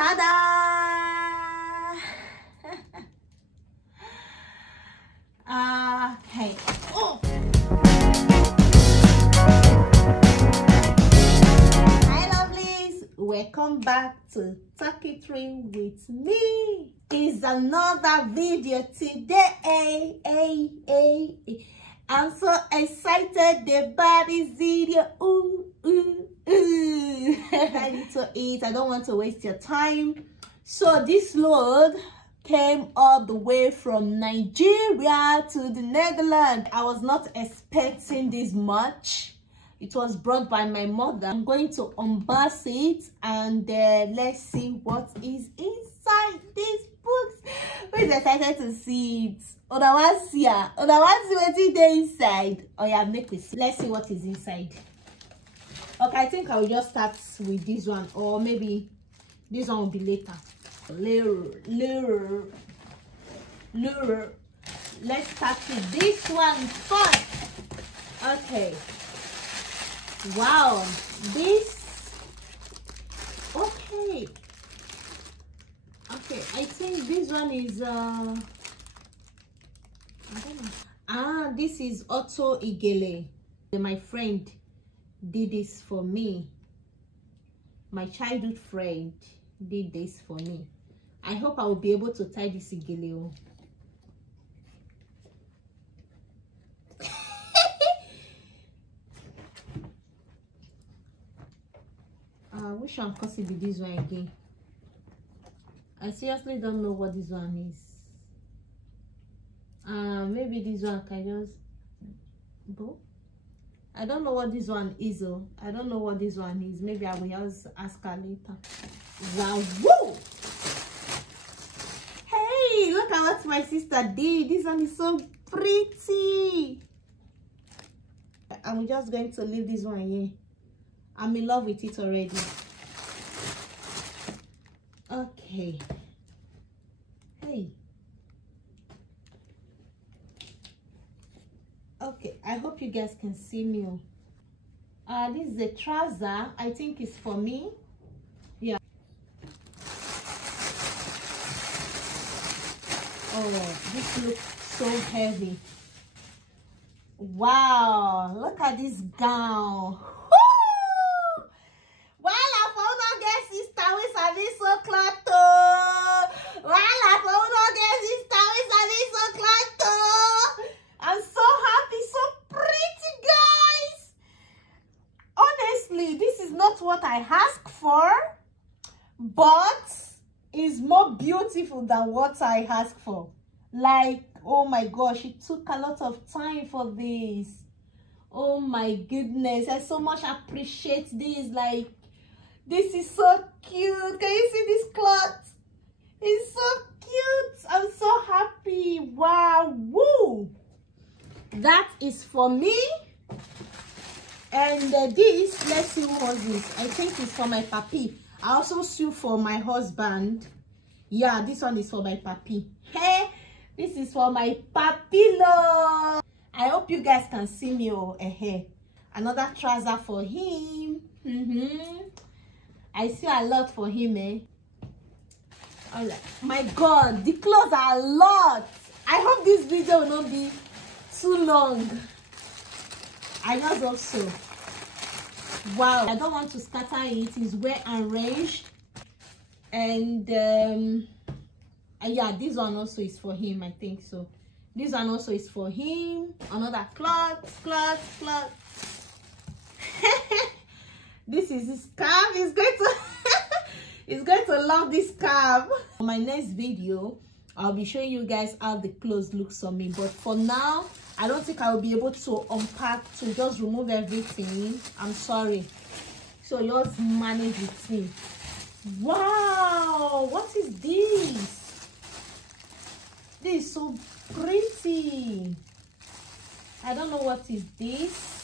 Ta-da! Okay. Oh. Hi lovelies, welcome back to Talk It Through with me. It's another video today. I'm so excited about this video. I need to eat. I don't want to waste your time. So this load came all the way from Nigeria to the Netherlands. I was not expecting this much. It was brought by my mother. I'm going to unbox it and let's see what is inside these books. We're excited to see it. Otherwise, yeah. Otherwise, what's inside? Oh yeah, make it. Let's see what is inside. Okay, I think I'll just start with this one, or maybe this one will be later. Lure. Let's start with this one first. Okay. Wow, this. Okay, I think this one is I don't know. This is Otto Igele. My friend did this for me. My childhood friend did this for me. I hope I will be able to tie this Igele. Which one could it be this one again? I seriously don't know what this one is. Maybe this one can just go. I don't know what this one is. I don't know what this one is. Maybe I will just ask her later. Wow! Woo! Hey, look at what my sister did. This one is so pretty. I'm just going to leave this one here. I'm in love with it already. Okay. Hey. Okay, I hope you guys can see me. This is a trouser. I think it's for me. Yeah. Oh, this looks so heavy. Wow, look at this gown. I'm so happy, so pretty, guys. Honestly, this is not what I asked for, but it's more beautiful than what I asked for. Like, oh my gosh, it took a lot of time for this. Oh my goodness, I so much appreciate this. Like, this is so cute. Can you see this cloth? It's so cute. I'm so happy. Wow. Woo. That is for me. And this, let's see who was this. I think it's for my papi. I also sew for my husband. Yeah, this one is for my papi. Hey, this is for my papilo. I hope you guys can see me. Another trouser for him. I see a lot for him, All right. My God, the clothes are a lot. I hope this video will not be too long. I just hope so. Wow, I don't want to scatter it. It's well arranged. And yeah, this one also is for him, I think so. This one also is for him. Another cloth. This is his scarf. He's going to he's going to love this scarf. For my next video, I'll be showing you guys how the clothes looks on me. But for now, I don't think I will be able to unpack, to just remove everything. I'm sorry. So just manage with me. Wow, what is this? This is so pretty. I don't know what is this.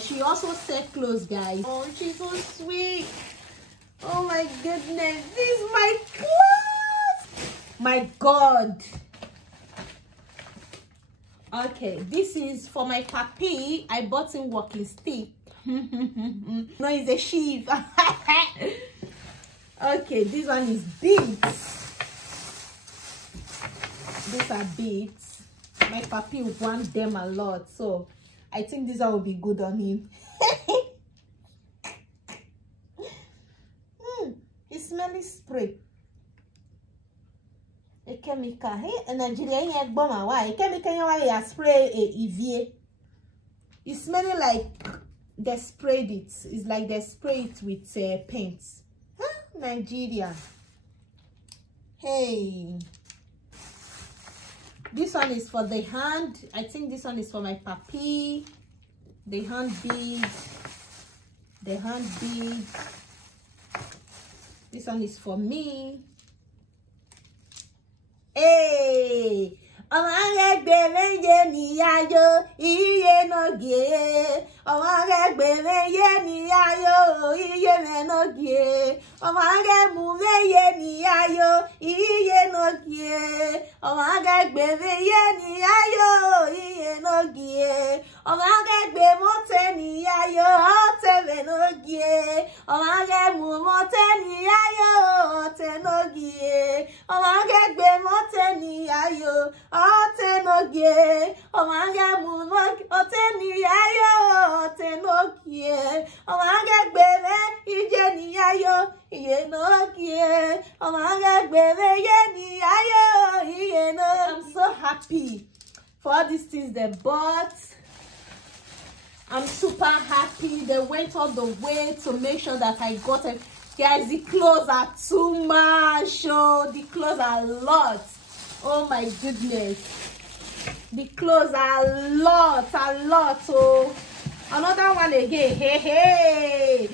She also said clothes, guys. Oh, she's so sweet. Oh my goodness, this is my clothes. My God. Okay, this is for my papi. I bought him walking stick. No, it's a sheep. Okay, this one is beads. These are beads. My papi wants them a lot, so I think this one will be good on him. It's smelling spray. A chemical. Hey, Nigerian bomber. Why? A chemical you spray a EVA. It's smelling like they sprayed it. It's like they spray it with paints. Huh? Nigeria. Hey. This one is for the hand. I think this one is for my papi. The hand bead. The hand bead. This one is for me. Hey! Ọmọ gbé méje níyàyò iye nógìé. Ọmọ gbé méje níyàyò iye nógìé. Ọmọ mú méje níyàyò iye nógìé. Ọmọ gbé méje níyàyò iye nógìé. Ọmọ gbé mọ́tẹ́ níyàyò ọ̀tẹ̀ nógìé. Ọmọ mú mọ́tẹ́ níyàyò ọ̀tẹ̀ nógìé. Ọmọ gbé mọ́tẹ́ níyàyò Otenogie, Omanga Munog, Oteniayo, Otenogie, Omanga Bebe, Igeniayo, Ienogie, Omanga Bebe, Yeniayo, Ieno. I'm so happy for all these things they bought. I'm super happy. They went all the way to make sure that I got it. Guys, the clothes are too much. Oh, the clothes are a lot. Oh my goodness, the clothes are a lot. Oh, another one again. Hey,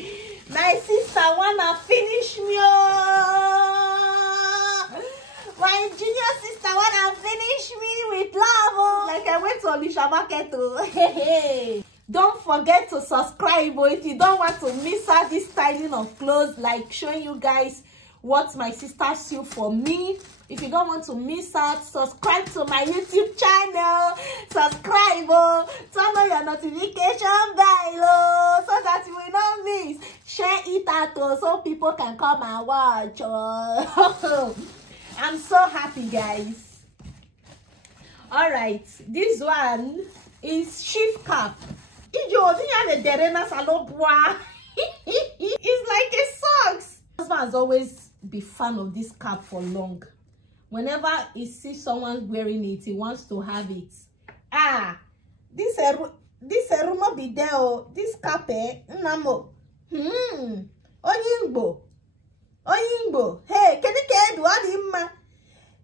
my sister wanna finish me. Oh, my junior sister wanna finish me with love. Oh, like I went to Olisha Market. Oh, hey. Don't forget to subscribe. Oh, if you don't want to miss out this styling of clothes, like showing you guys what my sister sew for me. If you don't want to miss out, subscribe to my YouTube channel. Subscribe, oh, turn on your notification bell, oh, so that you will not miss. Share it out, oh, so people can come and watch. Oh. I'm so happy, guys. All right, this one is shift cap. It's like a socks. My husband has always been fan of this cap for long. Whenever he sees someone wearing it, he wants to have it. Ah, this rumor be there. Oh, this cap, namo. Oyingbo. Hey, can you do what him?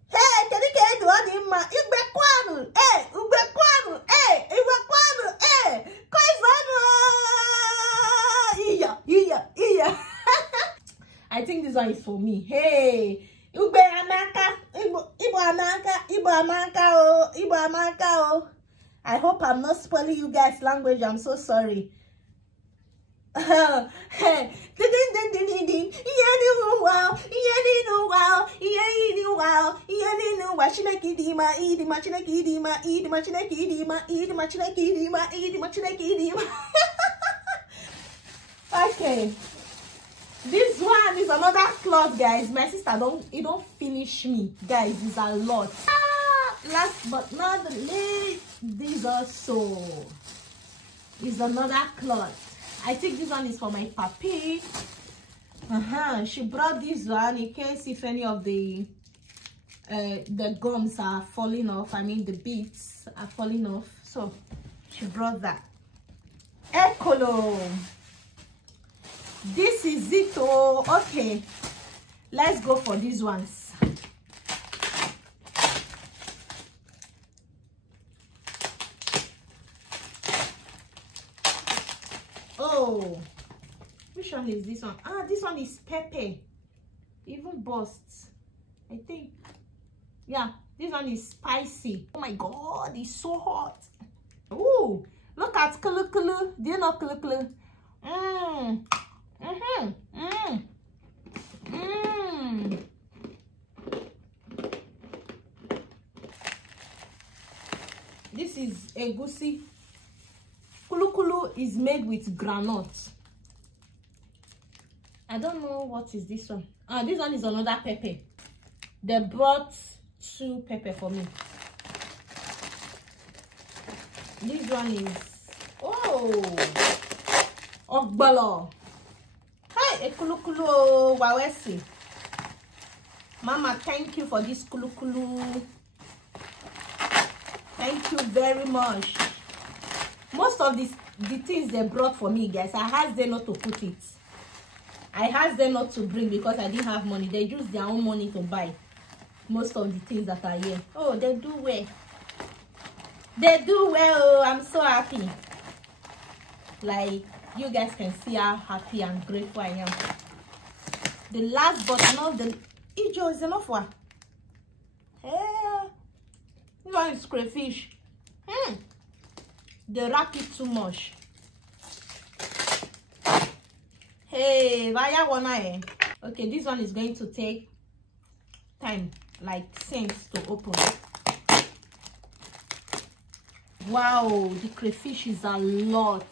Hey, can you do what him? Ugbe kwanu. Hey, Iya. I think this one is for me. Hey. Ibo Amaka, oh. I hope I'm not spoiling you guys' language. I'm so sorry. Hey, okay. This one is another cloth, guys. My sister don't finish me, guys. It's a lot. Last but not the least, this also is another cloth. I think this one is for my papi. She brought this one in case if any of the gums are falling off. I mean the beads are falling off. So she brought that. Ecolo. This is it. Oh, okay. Let's go for these ones. Oh, which one is this one? Ah, this one is pepper. Even bursts, I think. Yeah, this one is spicy. Oh my god, it's so hot. Ooh, look at kulu kulu. Do you know kulu kulu? This is egusi. Kulu kulu is made with granite. I don't know what is this one. This one is another pepper. They brought 2 pepper for me. This one is ogbolo. Hi, ekulukulu wawesi. Mama, thank you for this kulukulu. Thank you very much. Most of the things they brought for me, guys, I asked them not to put it. I asked them not to bring because I didn't have money. They use their own money to buy most of the things that are here. Oh, they do well. They do well. I'm so happy. Like, you guys can see how happy and grateful I am. The last but not the Ijo is enough one. This one is crayfish. They wrap it too much. Hey, vaya one. Okay, this one is going to take time, like cents to open. Wow, the crayfish is a lot.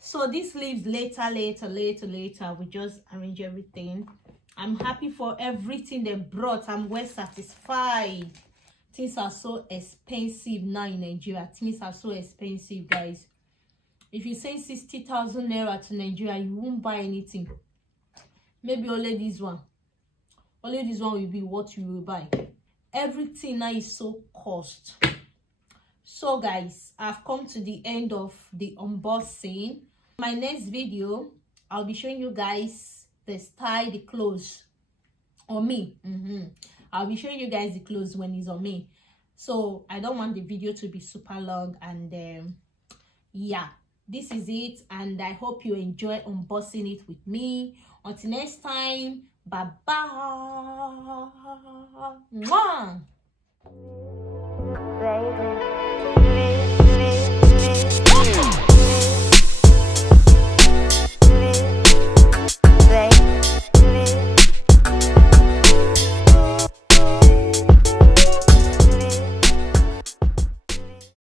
So this leaves later. We just arrange everything. I'm happy for everything they brought. I'm well satisfied. Things are so expensive now in Nigeria. Things are so expensive, guys. If you send 60,000 naira to Nigeria, you won't buy anything. Maybe only this one. Only this one will be what you will buy. Everything now is so cost. So guys, I've come to the end of the unboxing. My next video, I'll be showing you guys the style, the clothes on me. I'll be showing you guys the clothes when it's on me. So I don't want the video to be super long, and yeah, this is it, and I hope you enjoy unboxing it with me. Until next time, bye bye. Mwah. Baby.